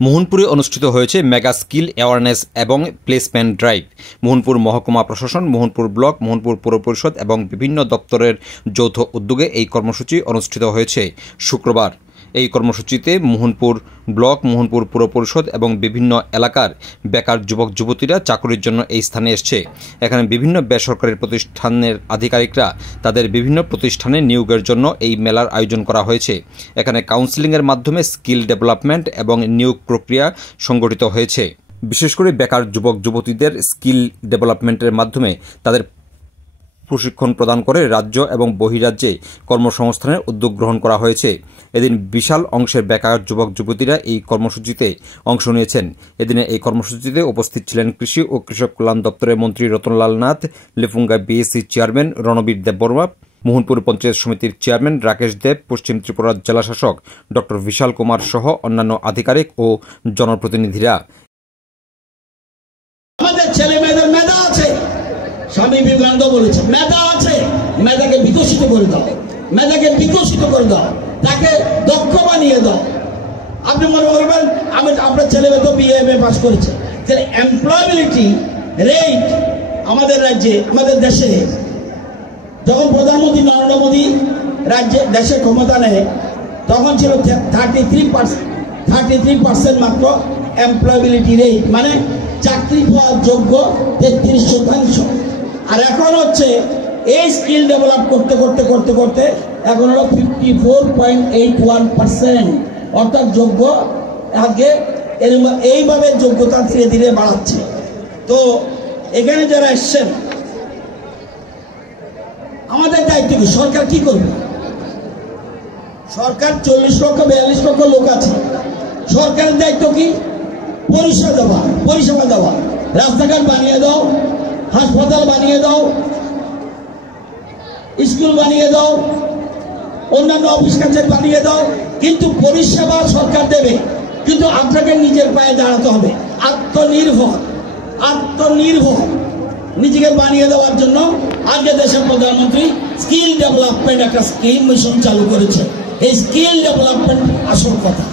মোহনপুরে অনুষ্ঠিত হয়েছে mega skill awareness এবং প্লেসমেন্ট ড্রাইভ। মোহনপুর মহকুমা প্রশাসন, মোহনপুর ব্লক, মোহনপুর পৌর পরিষদ এবং বিভিন্ন দপ্তরের যৌথ উদ্যোগে এই কর্মসূচি অনুষ্ঠিত হয়েছে শুক্রবার। এই কর্মসূচিতে মোহনপুর ব্লক, মোহনপুর পৌর পরিষদ এবং বিভিন্ন এলাকার বেকার যুবক যুবতীরা চাকরির জন্য এই স্থানে এসছে। এখানে বিভিন্ন বেসরকারি প্রতিষ্ঠানের আধিকারিকরা তাদের বিভিন্ন প্রতিষ্ঠানে নিয়োগের জন্য এই মেলার আয়োজন করা হয়েছে। এখানে কাউন্সেলিংয়ের মাধ্যমে স্কিল ডেভেলপমেন্ট এবং নিয়োগ প্রক্রিয়া সংগঠিত হয়েছে। বিশেষ করে বেকার যুবক যুবতীদের স্কিল ডেভেলপমেন্টের মাধ্যমে তাদের প্রশিক্ষণ প্রদান করে রাজ্য এবং বহিরাজ্যে কর্মসংস্থানের উদ্যোগ গ্রহণ করা হয়েছে। এদিন বিশাল অংশের বেকার যুবক যুবতীরা এই কর্মসূচিতে অংশ নিয়েছেন। এদিনে এই কর্মসূচিতে উপস্থিত ছিলেন কৃষি ও কৃষক কল্যাণ দপ্তরের মন্ত্রী রতনলাল নাথ, লেফুঙ্গা বিএসসি চেয়ারম্যান রণবীর দেববর্মা, মোহনপুর পঞ্চায়েত সমিতির চেয়ারম্যান রাকেশ দেব, পশ্চিম ত্রিপুরার জেলাশাসক ডক্টর বিশাল কুমার সহ অন্যান্য আধিকারিক ও জনপ্রতিনিধিরা। স্বামী বিবেকানন্দ বলেছে, মেধা আছে, মেধাকে বিকশিত করে দাও, মেধাকে বিকশিত করে দাও, তাকে দক্ষ বানিয়ে দাও। আপনি মনে করবেন আপনার ছেলে মেয়ে তো BA পাস করেছে, তাহলে এমপ্লয়াবিলিটি রেট আমাদের রাজ্যে, আমাদের দেশে যখন প্রধানমন্ত্রী নরেন্দ্র মোদী দেশের ক্ষমতা নেয় তখন ছিল 33% মাত্র এমপ্লয়াবিলিটি রেট, মানে চাকরি পাওয়ার যোগ্য 33%। আর এখন হচ্ছে এই স্কিল ডেভেলপ করতে করতে করতে করতে এখন হলো 54.81%, অর্থাৎ যোগ্য আগে এইভাবে যোগ্যতা ধীরে ধীরে বাড়াচ্ছে। তো এখানে যারা এসছেন, আমাদের দায়িত্ব কি? সরকার কি করবে? সরকার 40 লক্ষ 42 লক্ষ লোক আছে, সরকারের দায়িত্ব কি? পরিষেবা দেওয়া, রাস্তাঘাট বানিয়ে দাও, হাসপাতাল বানিয়ে দাও, স্কুল বানিয়ে দাও, অন্যান্য অফিস কাছারি বানিয়ে দাও। কিন্তু পরিষেবা সরকার দেবে, কিন্তু আপনাকে নিজের পায়ে দাঁড়াতে হবে। আত্মনির্ভর নিজেকে বানিয়ে দেওয়ার জন্য আজকে দেশের প্রধানমন্ত্রী স্কিল ডেভেলপমেন্ট একটা স্কিম মিশন চালু করেছে। এই স্কিল ডেভেলপমেন্ট আসল কথা।